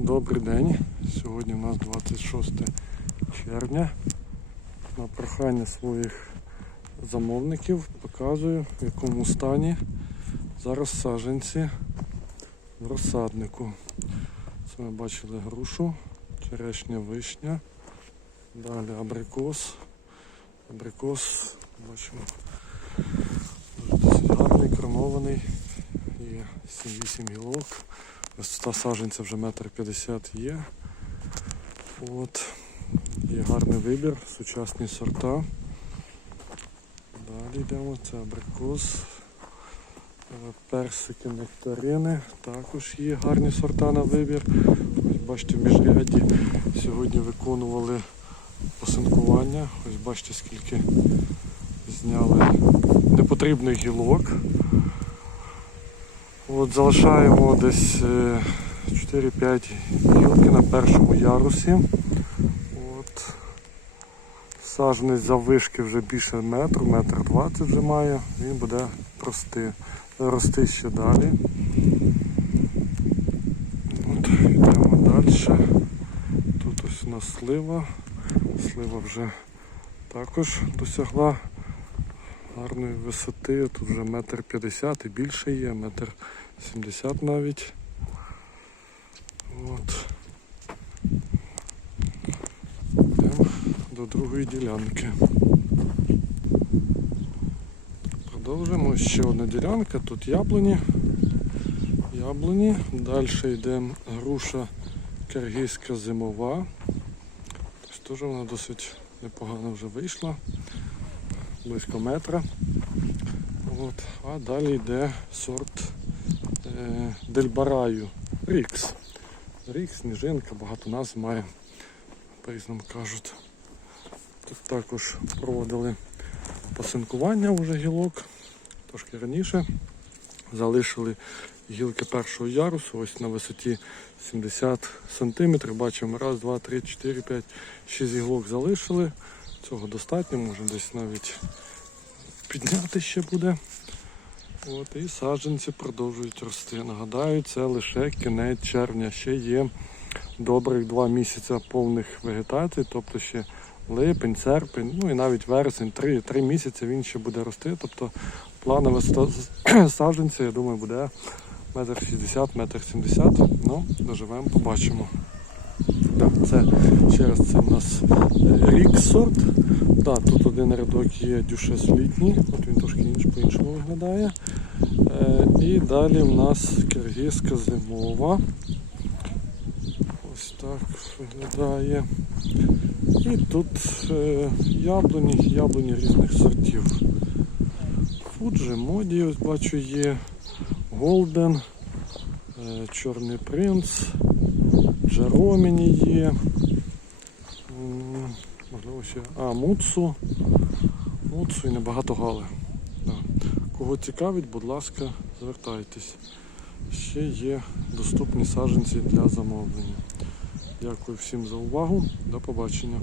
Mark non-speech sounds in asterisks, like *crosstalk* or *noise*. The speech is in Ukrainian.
Добрий день. Сьогодні у нас 26 червня. На прохання своїх замовників показую, в якому стані зараз саджанці в розсаднику. Це ми бачили грушу, черешня вишня, далі абрикос. Абрикос бачимо досить гарний, кормований. Є 7-8 гілок. Висота саджанця вже метр п'ятдесят є. От. Є гарний вибір, сучасні сорта. Далі йдемо, це абрикос, е, персики, нектарини. Також є гарні сорта на вибір. Ось бачите, в міжряді сьогодні виконували посинкування. Ось бачите, скільки зняли непотрібних гілок. От залишаємо десь е, 4-5 гілки на першому ярусі. От. Сажений заввишки вже більше метру, метр двадцять вже має, він буде рости, рости ще далі. От, йдемо далі. Тут ось у нас слива. Слива вже також досягла гарної висоти. Тут вже метр п'ятдесят і більше є, метр сімдесят навіть. От. Йдемо до другої ділянки. Продовжуємо ще одна ділянка, тут яблуні. Яблуні. Далі йде груша киргизька зимова. Тобто теж вона досить непогано вже вийшла. Близько метра. От. А далі йде сорт Дельбараю. Рікс. Рікс, сніжинка, багато назв має, по-різному кажуть. Тут також проводили посинкування вже гілок, трошки раніше. Залишили гілки першого ярусу, ось на висоті 70 см. Бачимо, раз, два, три, чотири, п'ять, шість гілок залишили. Цього достатньо, може десь навіть підняти ще буде. От, і саджанці продовжують рости. Нагадаю, це лише кінець червня. Ще є добрих два місяці повних вегетацій, тобто ще липень, серпень, ну і навіть вересень, три, три місяці він ще буде рости. Тобто планове *clears throat* саджанця, я думаю, буде метр шістдесят, метр сімдесят. Ну, доживемо, побачимо. Це ще раз це у нас е, рік сорт. Да, тут один рядок є дюшес літній, от він трошки інш, по-іншому виглядає. Е, і далі в нас киргизька зимова. Ось так виглядає. І тут е, яблуні, яблуні різних сортів. Фуджи, моді, ось бачу, є Голден, е, Чорний принц, Джероміні є. Можливо ще. А, Муцу. Муцу і небагато гали. Кого цікавить, будь ласка, звертайтесь. Ще є доступні саджанці для замовлення. Дякую всім за увагу. До побачення.